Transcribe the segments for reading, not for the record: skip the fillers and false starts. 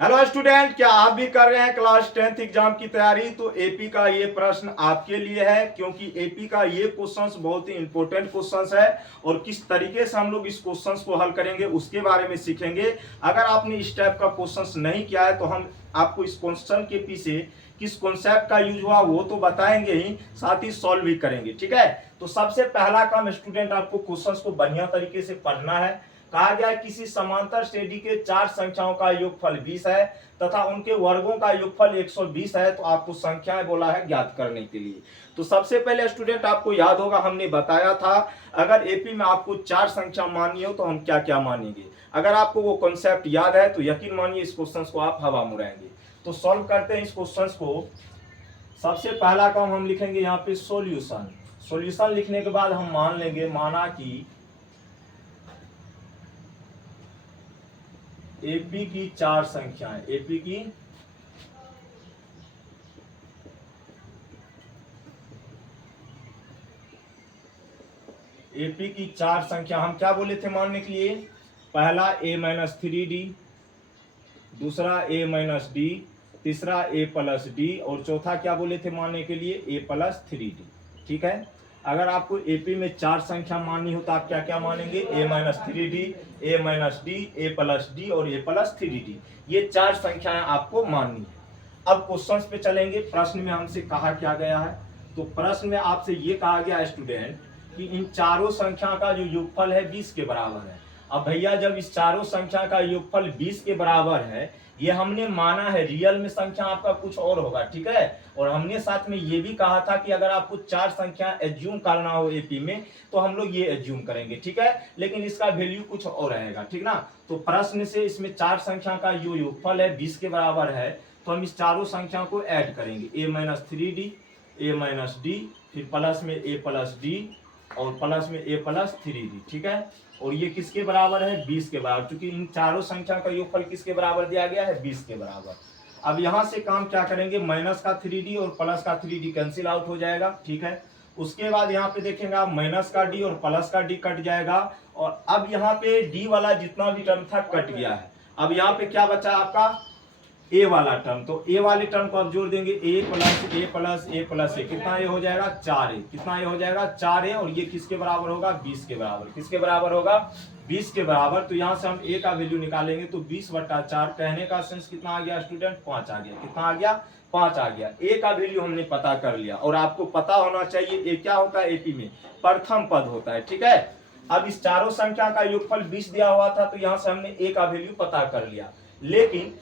Hello student, क्या आप भी कर रहे हैं क्लास 10th एग्जाम की तैयारी? तो एपी का ये प्रश्न आपके लिए है, क्योंकि एपी का ये क्वेश्चंस बहुत ही इंपॉर्टेंट क्वेश्चंस है और किस तरीके से हम लोग इस क्वेश्चंस को हल करेंगे उसके बारे में सीखेंगे। अगर आपने इस टाइप का क्वेश्चंस नहीं किया है तो हम आपको इस क्वेश्चन के पीछे किस कॉन्सेप्ट का यूज हुआ वो तो बताएंगे ही, साथ ही सॉल्व भी करेंगे। ठीक है, तो सबसे पहला काम स्टूडेंट, आपको क्वेश्चंस को बढ़िया तरीके से पढ़ना है। कहा गया किसी समांतर श्रेणी के चार संख्याओं का योगफल 20 है तथा उनके वर्गों का योगफल 120 है, तो आपको संख्याएं बोला है ज्ञात करने के लिए। तो सबसे पहले स्टूडेंट, आपको याद होगा हमने बताया था अगर एपी में आपको चार संख्या माननी हो तो हम क्या क्या मानेंगे। अगर आपको वो कॉन्सेप्ट याद है तो यकीन मानिए इस क्वेश्चन को आप हवा में उड़ाएंगे। तो सॉल्व करते हैं इस क्वेश्चन को। सबसे पहला काम हम लिखेंगे यहाँ पे सॉल्यूशन। सॉल्यूशन लिखने के बाद हम मान लेंगे, माना कि एपी की चार संख्याएं, एपी की चार संख्या हम क्या बोले थे मानने के लिए? पहला a-3d, दूसरा a-d, तीसरा a+d और चौथा क्या बोले थे मानने के लिए? a+3d। ठीक है, अगर आपको एपी में चार संख्या माननी हो तो आप क्या क्या मानेंगे? a-3d, a-d, a+d और a+3d। ये चार संख्याएं आपको माननी है। अब क्वेश्चंस पे चलेंगे। प्रश्न में हमसे कहा क्या गया है? तो प्रश्न में आपसे ये कहा गया स्टूडेंट कि इन चारों संख्या का जो योगफल है 20 के बराबर है। अब भैया जब इस चारों संख्या का योगफल 20 के बराबर है, ये हमने माना है, रियल में संख्या आपका कुछ और होगा। ठीक है, और हमने साथ में ये भी कहा था कि अगर आपको चार संख्या एज्यूम करना हो एपी में तो हम लोग ये एज्यूम करेंगे। ठीक है, लेकिन इसका वैल्यू कुछ और रहेगा। ठीक ना, तो प्रश्न से इसमें चार संख्या का जो योगफल है 20 के बराबर है, तो हम इस चारों संख्या को ऐड करेंगे, a-3d, a-d, फिर प्लस में a+d और प्लस में a+3d। ठीक है, और ये किसके बराबर है? 20 के बराबर, क्योंकि इन चारों संख्या का योगफल किसके बराबर दिया गया है? 20 के बराबर। अब यहां से काम क्या करेंगे? माइनस का 3d और प्लस का 3d कैंसिल आउट हो जाएगा। ठीक है, उसके बाद यहाँ पे देखेंगे आप माइनस का d और प्लस का d कट जाएगा, और अब यहाँ पे d वाला जितना भी टर्म था कट गया है। अब यहाँ पे क्या बचा आपका? ए वाला टर्म। तो ए वाले टर्म को आप जोड़ देंगे, a+a+a+a, कितना ए हो जाएगा? 4a। कितना ए हो जाएगा? 4a, और ये किसके बराबर होगा? 20 के बराबर। किसके बराबर होगा? 20 के बराबर। तो यहां से हम ए का वैल्यू निकालेंगे तो 20/4, कहने का सेंस कितना आ गया स्टूडेंट? 5 आ गया। कितना आ गया? 5 आ गया। ए का वैल्यू हमने पता कर लिया, और आपको पता होना चाहिए ए क्या होता है एपी में? प्रथम पद होता है। ठीक है, अब इस चारों संख्या का योगफल 20 दिया हुआ था, तो यहां से हमने ए का वैल्यू पता कर लिया। लेकिन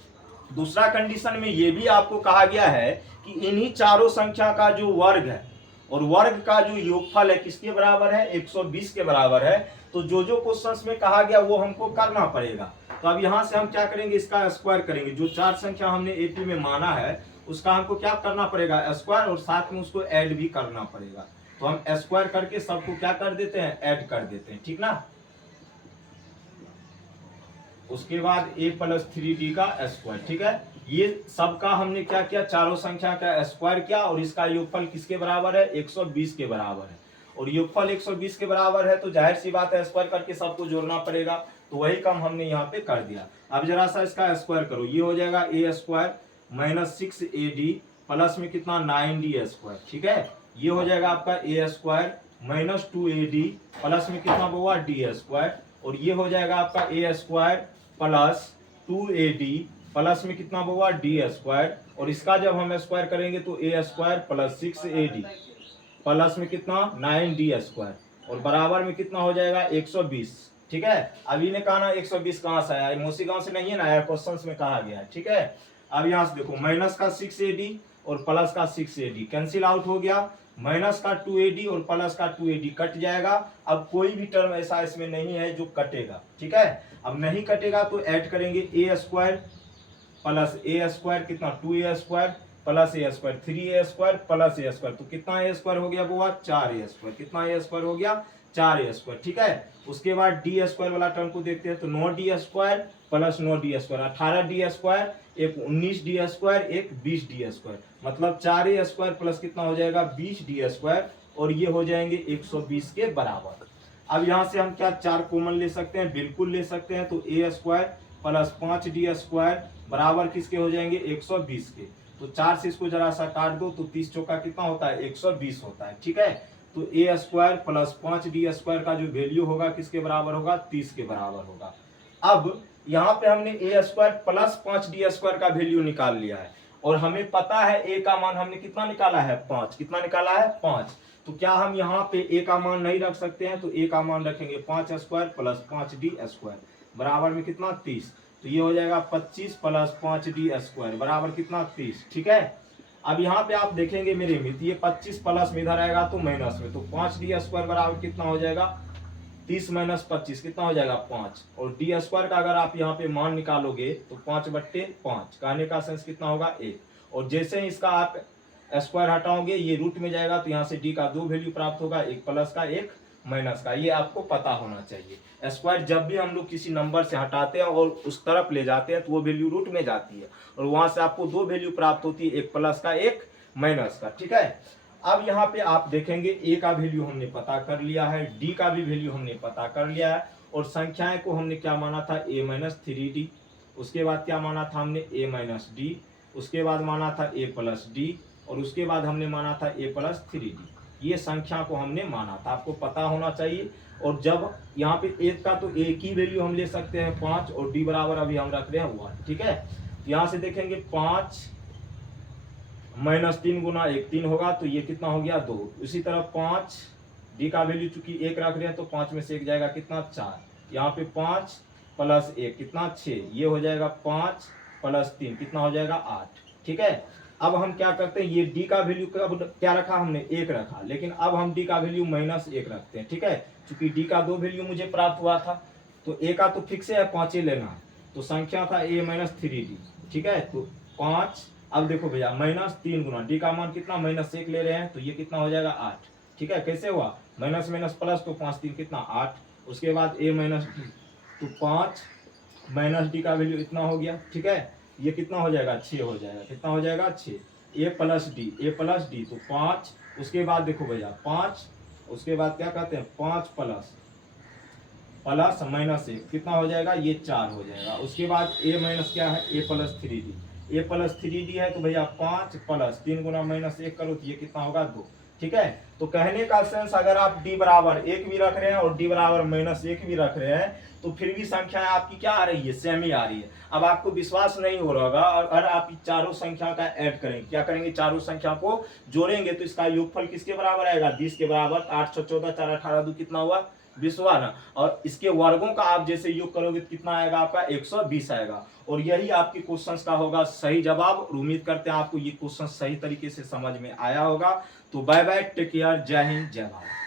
दूसरा कंडीशन में यह भी आपको कहा गया है कि इन्हीं चारों संख्या का जो वर्ग है और वर्ग का जो योगफल है किसके बराबर है? 120 के बराबर है। तो जो जो क्वेश्चंस में कहा गया वो हमको करना पड़ेगा। तो अब यहां से हम क्या करेंगे? इसका स्क्वायर करेंगे। जो चार संख्या हमने एपी में माना है उसका हमको क्या करना पड़ेगा? स्क्वायर, और साथ में उसको ऐड भी करना पड़ेगा। तो हम स्क्वायर करके सबको क्या कर देते हैं? ऐड कर देते हैं। ठीक ना, उसके बाद a+3d का स्क्वायर। ठीक है, ये सबका हमने क्या किया? चारों संख्या का स्क्वायर किया, और इसका योगफल किसके बराबर है? 120 के बराबर है। और योगफल 120 के बराबर है तो जाहिर सी बात है स्क्वायर करके सबको जोड़ना पड़ेगा। तो वही काम हमने यहाँ पे कर दिया। अब जरा सा इसका स्क्वायर करो, ये हो जाएगा a² -6ad प्लस में कितना? 9d²। ठीक है, ये हो जाएगा आपका a² -2ad प्लस में कितना होगा? d²। और ये हो जाएगा आपका a² +2ad प्लस में कितना होगा? d²। और इसका जब हम स्क्वायर करेंगे तो a² +6ad प्लस में कितना? 9d², और बराबर में कितना हो जाएगा? 120। ठीक है, अभी ने कहा ना 120 कहां से आया? मोसी गांव से नहीं है ना, आया क्वेश्चंस में कहा गया है। ठीक है, अब यहां से देखो, माइनस का 6ad और प्लस का 6ad कैंसिल आउट हो गया, माइनस का 2ad और प्लस का 2ad कट जाएगा। अब कोई भी टर्म ऐसा इसमें नहीं है जो कटेगा। ठीक है, अब नहीं कटेगा तो ऐड करेंगे a² +a² कितना? 2a² plus a² 3a² plus a², तो कितना a² हो गया? वो 4a²। कितना a² हो गया? 4a²। ठीक है, उसके बाद d² वाला टर्म को देखते हैं तो 9d² प्लस 9d², 18d², एक 19d², एक 20d², मतलब 4a² प्लस कितना हो जाएगा? 20d², और ये हो जाएंगे 120 के बराबर। अब यहां से हम क्या चार कॉमन ले सकते हैं? बिल्कुल ले सकते हैं। तो a² प्लस 5d² बराबर किसके हो जाएंगे 120 के। तो 4 से इसको जरा सा काट दो तो 30 चौका कितना होता है 120 होता है। ठीक है, तो a² प्लस 5d² का जो वैल्यू होगा किसके बराबर होगा 30 के बराबर होगा। अब यहाँ पे हमने a² प्लस 5d² का वैल्यू निकाल लिया है और हमें पता है a का मान हमने कितना निकाला है 5। कितना निकाला है 5। तो क्या हम यहाँ पे a का मान नहीं रख सकते हैं? तो a का मान रखेंगे 5² प्लस 5d² बराबर में कितना 30। तो ये हो जाएगा 25 प्लस 5d² बराबर कितना 30। ठीक है, अब यहाँ पे आप देखेंगे मेरे मित्र ये 25 प्लस में इधर आएगा तो माइनस में, तो 5d² बराबर कितना हो जाएगा 30 माइनस 25 कितना हो जाएगा 5। और d² का अगर आप यहाँ पे मान निकालोगे तो 5/5 कहने का सेंस कितना होगा 1। और जैसे ही इसका आप स्क्वायर हटाओगे ये रूट में जाएगा तो यहाँ से d का 2 वैल्यू प्राप्त होगा, एक प्लस का एक माइनस का। ये आपको पता होना चाहिए। स्क्वायर जब भी हम लोग किसी नंबर से हटाते हैं और उस तरफ ले जाते हैं तो वो वैल्यू रूट में जाती है और वहां से आपको 2 वैल्यू प्राप्त होती है, एक प्लस का एक माइनस का। ठीक है, अब यहाँ पे आप देखेंगे a का वैल्यू हमने पता कर लिया है, d का भी वैल्यू हमने पता कर लिया है और संख्याएं को हमने क्या माना था a-3d, उसके बाद क्या माना था हमने a-d, उसके बाद माना था a+d और उसके बाद हमने माना था a+3d। ये संख्या को हमने माना था, आपको पता होना चाहिए। और जब यहाँ पे एक का तो a की वैल्यू हम ले सकते हैं 5 और d बराबर अभी हम रख रहे हैं 1। ठीक है, तो यहाँ से देखेंगे 5 -3 गुना 1 3 होगा तो ये कितना हो गया 2। उसी तरह 5 d का वैल्यू चूंकि 1 रख रहे हैं तो 5 में से 1 जाएगा कितना 4। यहाँ पे 5 प्लस 1 कितना 6, ये हो जाएगा 5 प्लस 3 कितना हो जाएगा 8। ठीक है, अब हम क्या करते हैं ये d का वैल्यू क्या रखा हमने 1 रखा, लेकिन अब हम d का वैल्यू -1 रखते हैं। ठीक है, चूंकि d का 2 वैल्यू मुझे प्राप्त हुआ था तो a का तो फिक्स है 5 ही लेना है, तो संख्या था a-3d। ठीक है, तो 5, अब देखो भैया -3 गुना d का मान कितना -1 ले रहे हैं तो ये कितना हो जाएगा 8। ठीक है, कैसे हुआ माइनस माइनस प्लस तो 5 3 कितना 8। उसके बाद a-d तो 5 -d का वैल्यू इतना हो गया। ठीक है, ये कितना हो जाएगा 6 हो जाएगा, कितना हो जाएगा 6। a+d तो 5, उसके बाद देखो भैया 5, उसके बाद क्या कहते हैं 5 प्लस -1 कितना हो जाएगा ये 4 हो जाएगा। उसके बाद a- क्या है a+3d है तो भैया 5 प्लस 3 गुना -1 करो तो ये कितना होगा 2। ठीक है, तो कहने का सेंस अगर आप d बराबर 1 भी रख रहे हैं और d बराबर -1 भी रख रहे हैं तो फिर भी संख्या आपकी क्या आ रही है सेम ही आ रही है। अब आपको विश्वास नहीं हो रहा होगा और अगर आप चारों संख्या का ऐड करेंगे, क्या करेंगे चारों संख्या को जोड़ेंगे तो इसका योगफल किसके बराबर आएगा 20 के बराबर। 8 6 14 4 18 2 कितना हुआ 20 हुआ ना। और इसके वर्गों का आप जैसे योग करोगे तो कितना आएगा आपका 120 आएगा। और यही आपके क्वेश्चंस का होगा सही जवाब। और उम्मीद करते हैं आपको ये क्वेश्चन सही तरीके से समझ में आया होगा। तो बाय बाय, टेक केयर, जय हिंद जय भारत।